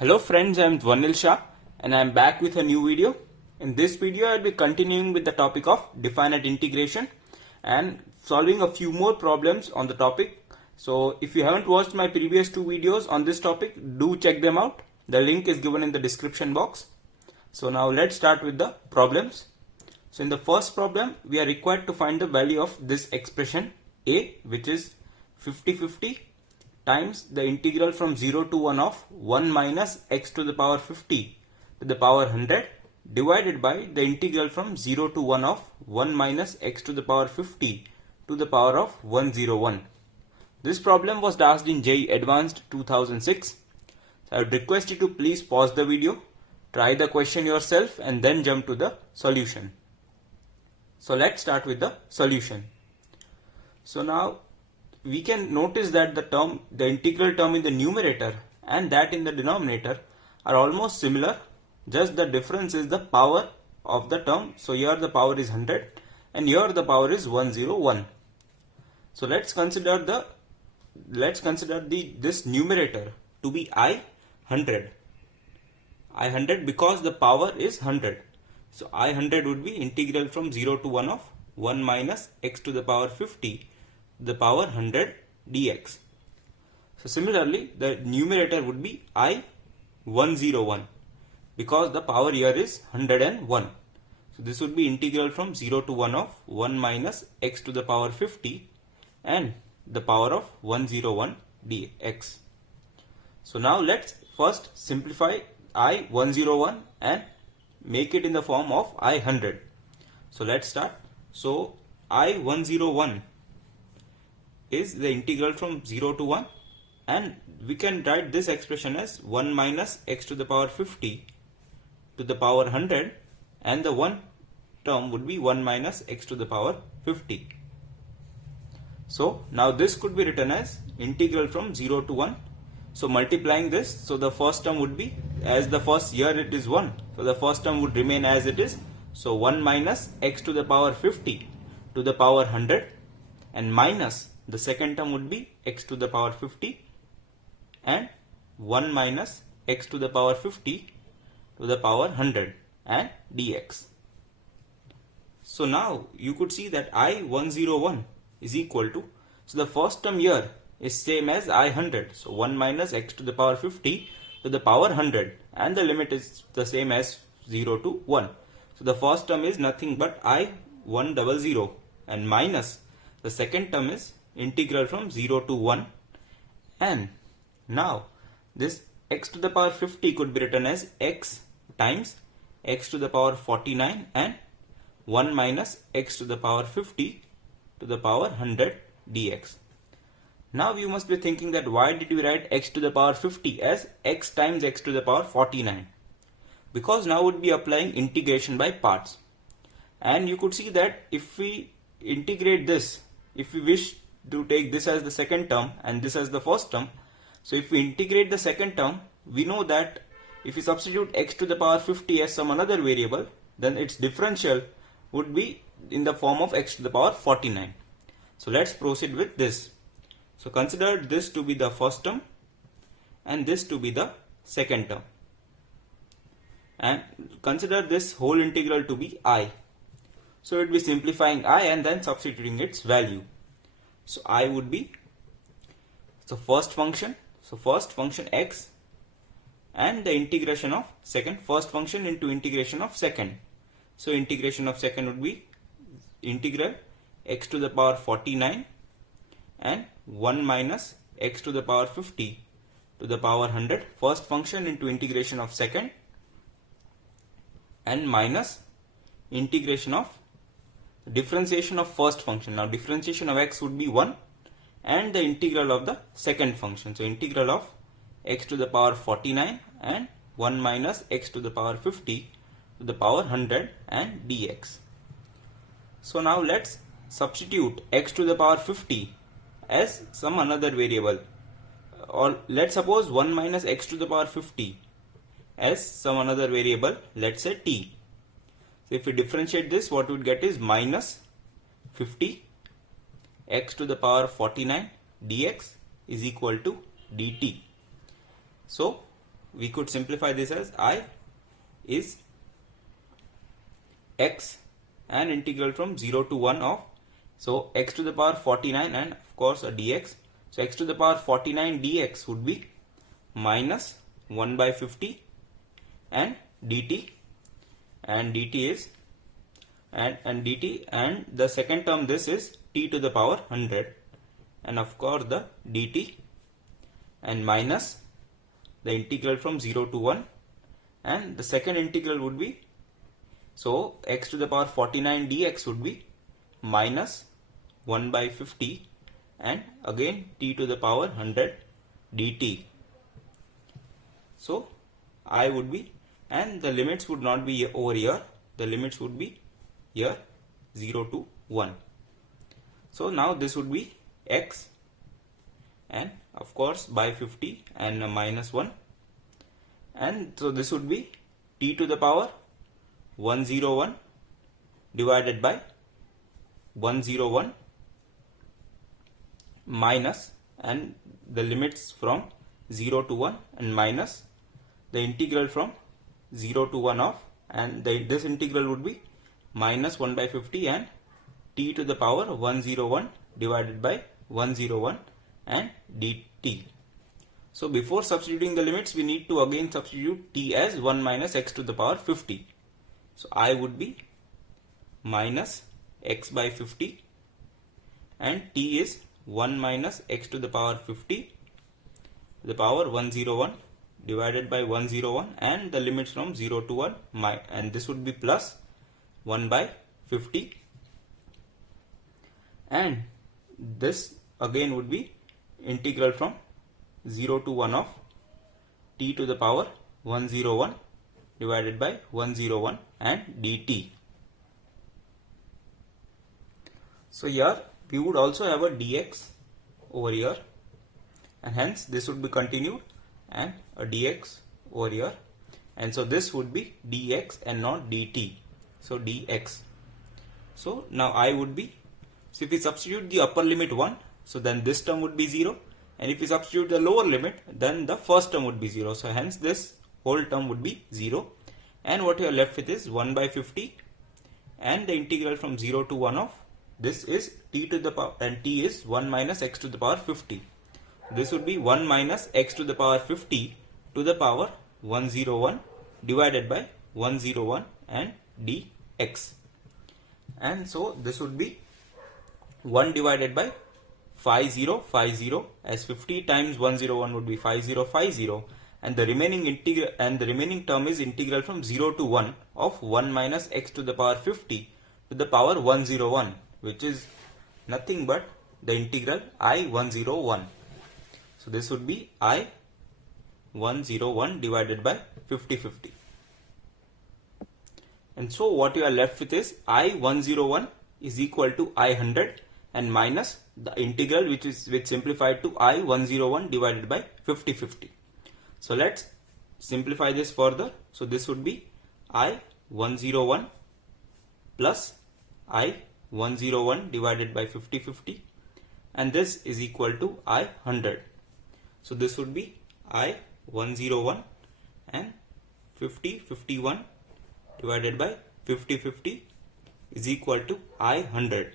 Hello friends, I am Dwanil Shah and I am back with a new video. In this video I will be continuing with the topic of definite integration and solving a few more problems on the topic. So if you haven't watched my previous two videos on this topic, do check them out. The link is given in the description box. So now let's start with the problems. So in the first problem we are required to find the value of this expression a, which is 50/50 times the integral from 0 to 1 of 1 minus x to the power 50 to the power 100 divided by the integral from 0 to 1 of 1 minus x to the power 50 to the power of 101. This problem was asked in JEE Advanced 2006. So I would request you to please pause the video, try the question yourself and then jump to the solution. So let's start with the solution. So now we can notice that the integral term in the numerator and that in the denominator are almost similar, just the difference is the power of the term. So here the power is 100 and here the power is 101. So let's consider this numerator to be I 100 because the power is 100. So I 100 would be integral from 0 to 1 of 1 minus x to the power 50 the power 100 dx. So similarly the numerator would be I 101 because the power here is 101. So this would be integral from 0 to 1 of 1 minus x to the power 50 and the power of 101 dx. So now let's first simplify I 101 and make it in the form of I 100. So let's start. So I 101 is the integral from 0 to 1 and we can write this expression as 1 minus x to the power 50 to the power 100 and the one term would be 1 minus x to the power 50. So now this could be written as integral from 0 to 1. So multiplying this, so the first term would be, as the first here it is 1, so the first term would remain as it is. So 1 minus x to the power 50 to the power 100 and minus the second term would be x to the power 50 and 1 minus x to the power 50 to the power 100 and dx. So now you could see that I 101 is equal to, so the first term here is same as I 100. So 1 minus x to the power 50 to the power 100 and the limit is the same as 0 to 1. So the first term is nothing but I 100 and minus the second term is integral from 0 to 1 and now this x to the power 50 could be written as x times x to the power 49 and 1 minus x to the power 50 to the power 100 dx. Now you must be thinking that why did we write x to the power 50 as x times x to the power 49? Because now would be applying integration by parts. And you could see that if we integrate this, if we wish to take this as the second term and this as the first term, so if we integrate the second term, we know that if we substitute x to the power 50 as some another variable, then its differential would be in the form of x to the power 49. So let's proceed with this. So consider this to be the first term and this to be the second term. And consider this whole integral to be I. So it would be simplifying I and then substituting its value. So I would be, so first function x and the integration of second, first function into integration of second. So integration of second would be integral x to the power 49 and 1 minus x to the power 50 to the power 100, first function into integration of second and minus integration of differentiation of first function. Now differentiation of x would be 1 and the integral of the second function. So integral of x to the power 49 and 1 minus x to the power 50 to the power 100 and dx. So now let's substitute x to the power 50 as some another variable, or let's suppose 1 minus x to the power 50 as some another variable, let's say t. So if we differentiate this, what we would get is minus 50 x to the power 49 dx is equal to dt. So we could simplify this as I is x and integral from 0 to 1 of, so x to the power 49 and of course a dx. So x to the power 49 dx would be minus 1 by 50 and dt, and dt is and dt, and the second term this is t to the power 100, and of course the dt, and minus the integral from 0 to 1, and the second integral would be, so x to the power 49 dx would be minus 1 by 50 and again t to the power 100 dt. So I would be, and the limits would not be over here, the limits would be here 0 to 1. So now this would be x, and of course by 50 and minus 1, and so this would be t to the power 101 divided by 101 minus, and the limits from 0 to 1 and minus the integral from 0 to 1 of, and this integral would be minus 1 by 50 and t to the power 101 divided by 101 and dt. So before substituting the limits, we need to again substitute t as 1 minus x to the power 50. So I would be minus x by 50 and t is 1 minus x to the power 50 to the power 101 divided by 101, and the limits from 0 to 1, and this would be plus 1 by 50, and this again would be integral from 0 to 1 of t to the power 101 divided by 101 and dt. So here we would also have a dx over here, and hence this would be continued, and a dx over here, and so this would be dx and not dt, so dx. So now I would be, so if we substitute the upper limit 1, so then this term would be 0, and if we substitute the lower limit, then the first term would be 0, so hence this whole term would be 0, and what you are left with is 1 by 50 and the integral from 0 to 1 of, this is t to the power, and t is 1 minus x to the power 50. This would be 1 minus x to the power 50 to the power 101 divided by 101 and dx. And so this would be 1 divided by 5050, as 50 times 101 would be 5050, and the remaining term is integral from 0 to 1 of 1 minus x to the power 50 to the power 101, which is nothing but the integral I101. So this would be I101 divided by 5050. And so what you are left with is I101 is equal to I100 and minus the integral which simplified to I101 divided by 5050. So let's simplify this further. So this would be I101 plus I101 divided by 5050, and this is equal to I100. So this would be I101 and 5051 divided by 5050 is equal to I100.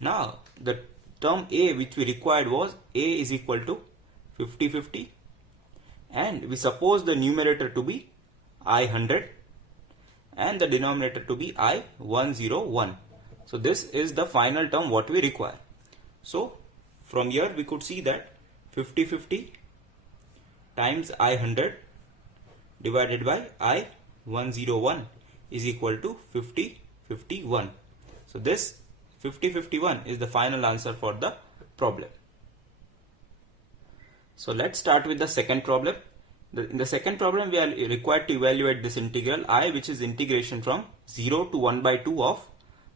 Now the term A which we required was A is equal to 5050, and we suppose the numerator to be I100 and the denominator to be I101. So this is the final term what we require. So from here we could see that 5050 times I100 divided by I101 is equal to 5051. So this 5051 is the final answer for the problem. So let's start with the second problem. In the second problem we are required to evaluate this integral I, which is integration from 0 to 1 by 2 of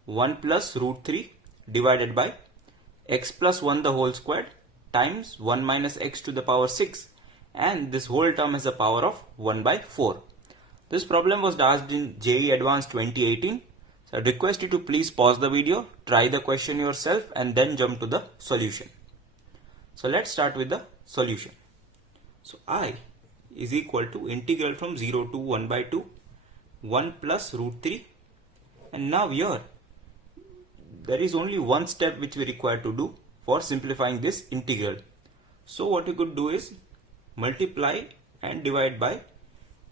1 plus root 3 divided by x plus 1 the whole squared times 1 minus x to the power 6, and this whole term has a power of 1 by 4. This problem was asked in JEE Advanced 2018. So I request you to please pause the video, try the question yourself, and then jump to the solution. So let's start with the solution. So I is equal to integral from 0 to 1 by 2, 1 plus root 3. And now here, there is only one step which we require to do for simplifying this integral. So what you could do is multiply and divide by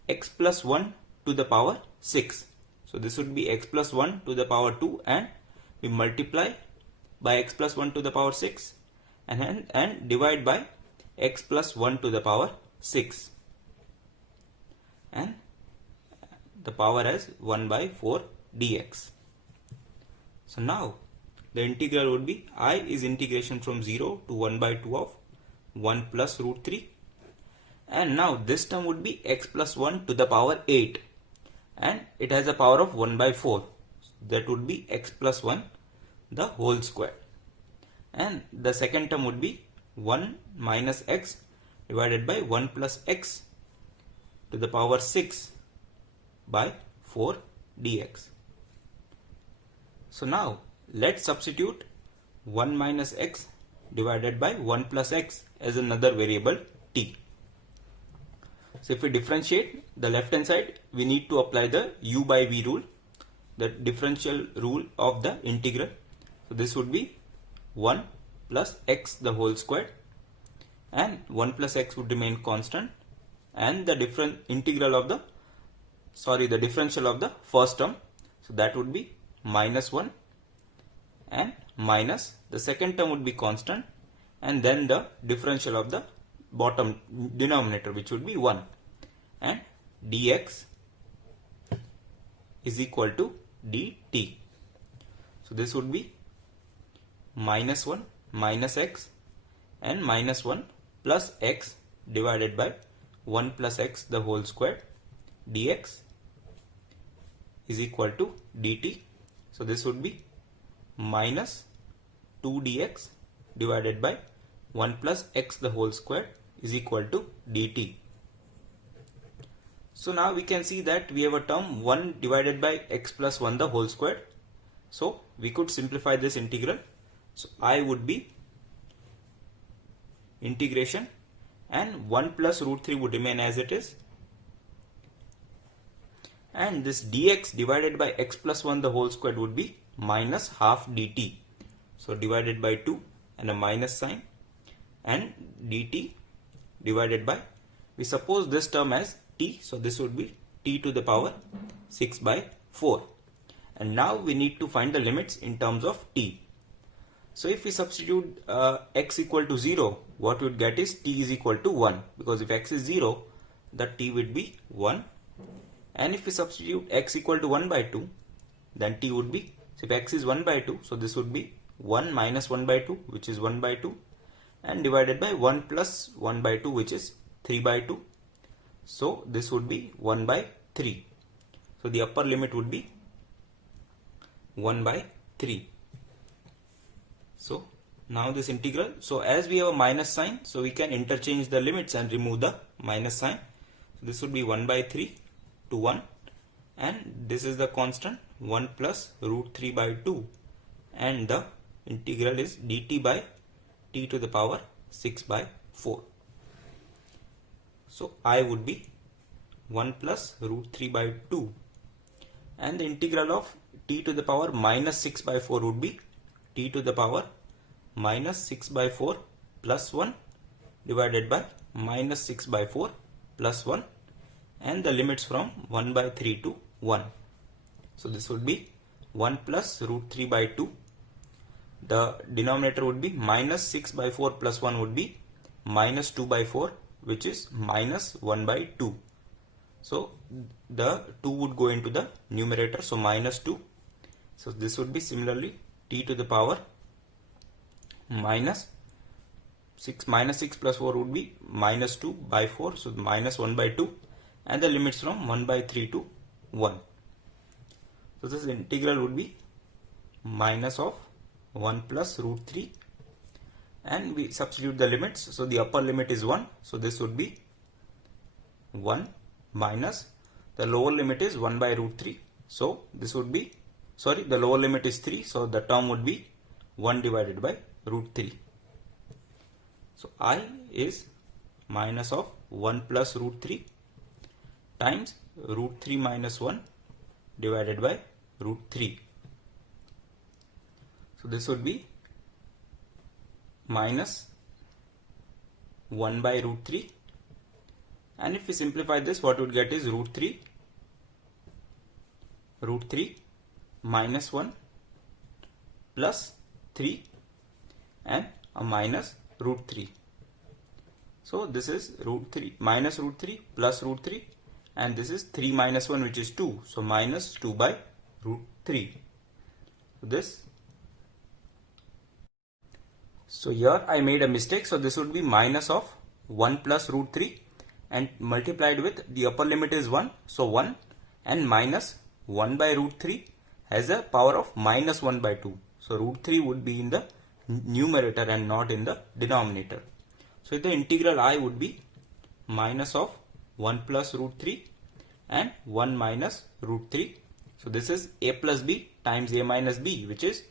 x plus 1 to the power 6. So this would be x plus 1 to the power 2, and we multiply by x plus 1 to the power 6 and divide by x plus 1 to the power 6, and the power as 1 by 4 dx. So now the integral would be I is integration from 0 to 1 by 2 of 1 plus root 3, and now this term would be x plus 1 to the power 8, and it has a power of 1 by 4. That would be x plus 1 the whole square, and the second term would be 1 minus x divided by 1 plus x to the power 6 by 4 dx. So now let's substitute 1 minus x divided by 1 plus x as another variable t. So if we differentiate the left hand side, we need to apply the u by v rule, the differential rule of the integral. So this would be 1 plus x the whole square, and 1 plus x would remain constant, and the differential of the first term, so that would be minus 1, and minus the second term would be constant, and then the differential of the bottom denominator, which would be 1, and dx is equal to dt. So this would be minus 1 minus x and minus 1 plus x divided by 1 plus x the whole square dx is equal to dt. So this would be minus 2 dx divided by 1 plus x the whole square is equal to dt. So now we can see that we have a term 1 divided by x plus 1 the whole square. So we could simplify this integral. So I would be integration, and 1 plus root 3 would remain as it is, and this dx divided by x plus 1 the whole square would be minus half dt. So divided by 2 and a minus sign, and dt divided by, we suppose this term as t, so this would be t to the power 6 by 4. And now we need to find the limits in terms of t. So if we substitute x equal to 0, what we would get is t is equal to 1, because if x is 0, the t would be 1. And if we substitute x equal to 1 by 2, then t would be, so if x is 1 by 2, so this would be 1 minus 1 by 2, which is 1 by 2, and divided by 1 plus 1 by 2, which is 3 by 2. So this would be 1 by 3. So the upper limit would be 1 by 3. So now this integral, so as we have a minus sign, so we can interchange the limits and remove the minus sign. So this would be 1 by 3 to 1, and this is the constant 1 plus root 3 by 2, and the integral is dt by t to the power 6 by 4. So I would be 1 plus root 3 by 2, and the integral of t to the power minus 6 by 4 would be t to the power minus 6 by 4 plus 1 divided by minus 6 by 4 plus 1, and the limits from 1 by 3 to 1. So this would be 1 plus root 3 by 2. The denominator would be minus 6 by 4 plus 1 would be minus 2 by 4, which is minus 1 by 2. So the 2 would go into the numerator, so minus 2. So this would be similarly t to the power minus 6 plus 4 would be minus 2 by 4, so minus 1 by 2, and the limits from 1 by 3 to 1. So this integral would be minus of 1 plus root 3, and we substitute the limits. So the upper limit is 1, so this would be 1 minus the lower limit is 1 by root 3, so this would be, sorry, the lower limit is 3, so the term would be 1 divided by root 3. So I is minus of 1 plus root 3 times root 3 minus 1 divided by root 3. So this would be minus 1 by root 3, and if we simplify this, what we would get is root 3 minus 1 plus 3 and a minus root 3. So this is root 3 minus root 3 plus root 3, and this is 3 minus 1, which is 2. So minus 2 by root 3. So here I made a mistake. So this would be minus of 1 plus root 3 and multiplied with the upper limit is 1. So 1 and minus 1 by root 3 has a power of minus 1 by 2. So root 3 would be in the numerator and not in the denominator. So the integral I would be minus of 1 plus root 3 and 1 minus root 3. So this is a plus b times a minus b, which is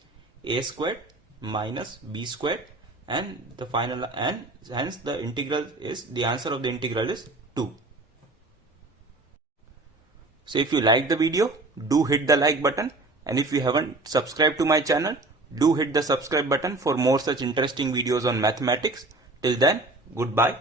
a squared minus b squared, and the final, and hence the answer of the integral is 2. So if you like the video, do hit the like button, and if you haven't subscribed to my channel, do hit the subscribe button for more such interesting videos on mathematics. Till then, goodbye.